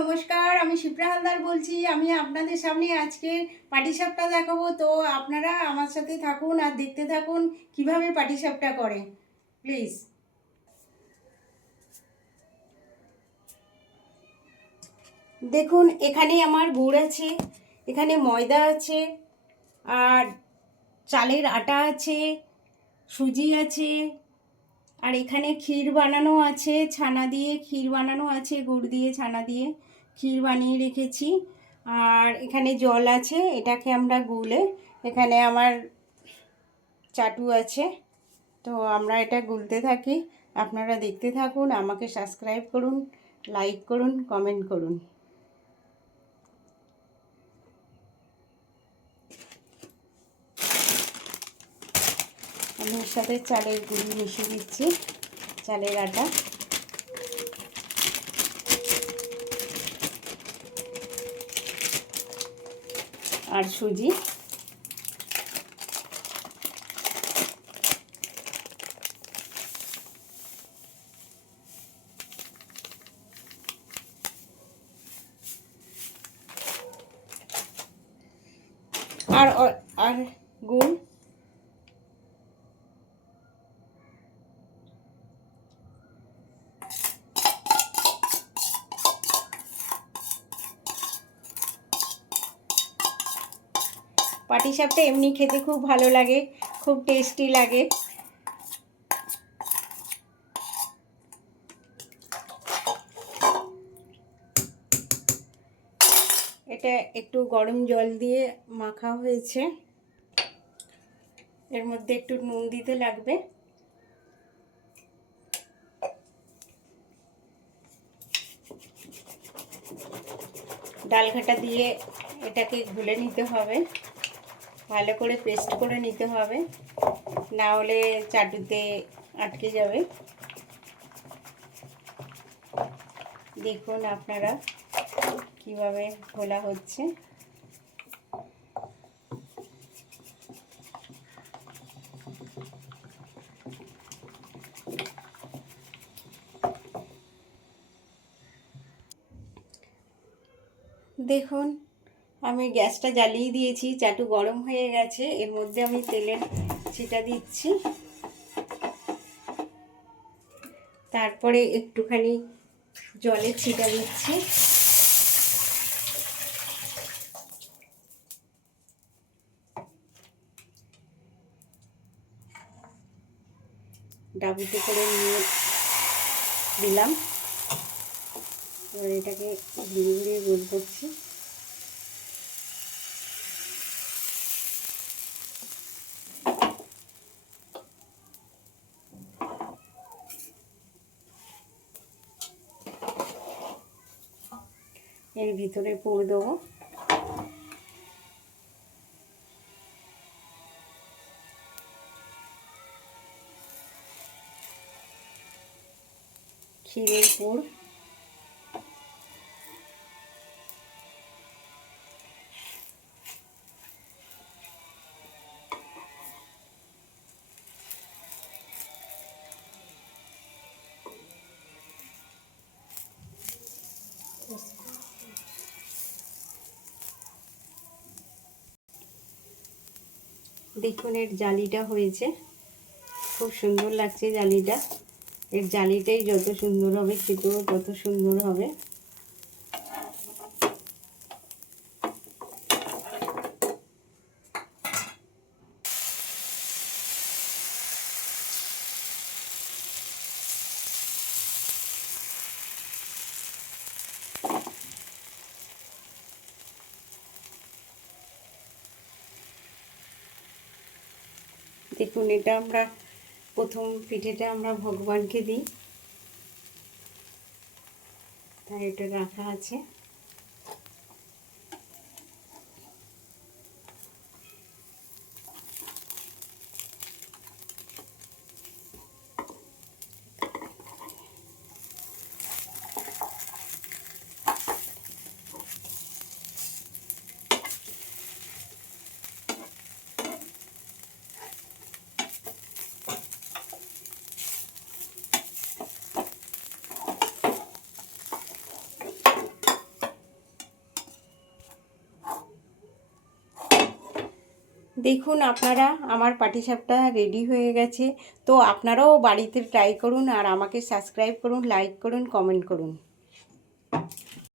নমস্কার, আমি শিপ্রা হালদার বলছি। আমি আপনাদের সামনে আজকে পাটিসাপটা দেখাবো। তো আপনারা আমার সাথে থাকুন আর দেখতে থাকুন কিভাবে পাটিসাপটা করে, প্লিজ। দেখুন, এখানে আমার গুড় আছে, এখানে ময়দা আছে, আর চালের আটা আছে, সুজি আছে, আর এখানে ক্ষীর বানানো আছে, ছানা দিয়ে ক্ষীর বানানো আছে, গুড় দিয়ে ছানা দিয়ে ক্ষীর বানিয়ে রেখেছি। আর এখানে জল আছে, এটাকে আমরা গুলে, এখানে আমার চাটু আছে। তো আমরা এটা গুলতে থাকি, আপনারা দেখতে থাকুন, আমাকে সাবস্ক্রাইব করুন, লাইক করুন, কমেন্ট করুন। আমি এর সাথে চালের গুঁড়ি মিশিয়ে দিচ্ছি, চালের আটা, আর সুজি। আর আর গুড়। পাটিসাপটা এমনি খেতে খুব ভালো লাগে, খুব টেস্টি লাগে। এটা একটু গরম জল দিয়ে মাখা হয়েছে, এর মধ্যে একটু নুন দিতে লাগবে। ডালঘাটা দিয়ে এটাকে ঘুলে নিতে হবে, ভালো করে পেস্ট করে নিতে হবে, না হলে চাটুতে আটকে যাবে। দেখুন আপনারা কিভাবে ঘোলা হচ্ছে। দেখুন, আমি গ্যাসটা জ্বালিয়ে দিয়েছি, চাটু গরম হয়ে গেছে, এর মধ্যে আমি তেলের ছিটা দিচ্ছি, তারপরে একটুখানি জলের ছিটা দিচ্ছি। ডাবুতে করে নিয়ে দিলাম, এবার এটাকে ঘুরিয়ে ঘুরিয়ে গোল করছি। এর ভিতরে পুর দেবো। ক্ষীরের পুর। দেখুন এর জালিটা হয়েছে, খুব সুন্দর লাগছে জালিটা। এর জালিটাই যত সুন্দর হবে, খেতেও তত সুন্দর হবে। দেখুন, এটা আমরা প্রথম পিঠেটা আমরা ভগবানকে দিই, তাই এটা রাখা আছে। দেখুন আপনারা, আমার পাটিসাপটা রেডি হয়ে গেছে। তো আপনারাও বাড়িতে ট্রাই করুন আর আমাকে সাবস্ক্রাইব করুন, লাইক করুন, কমেন্ট করুন।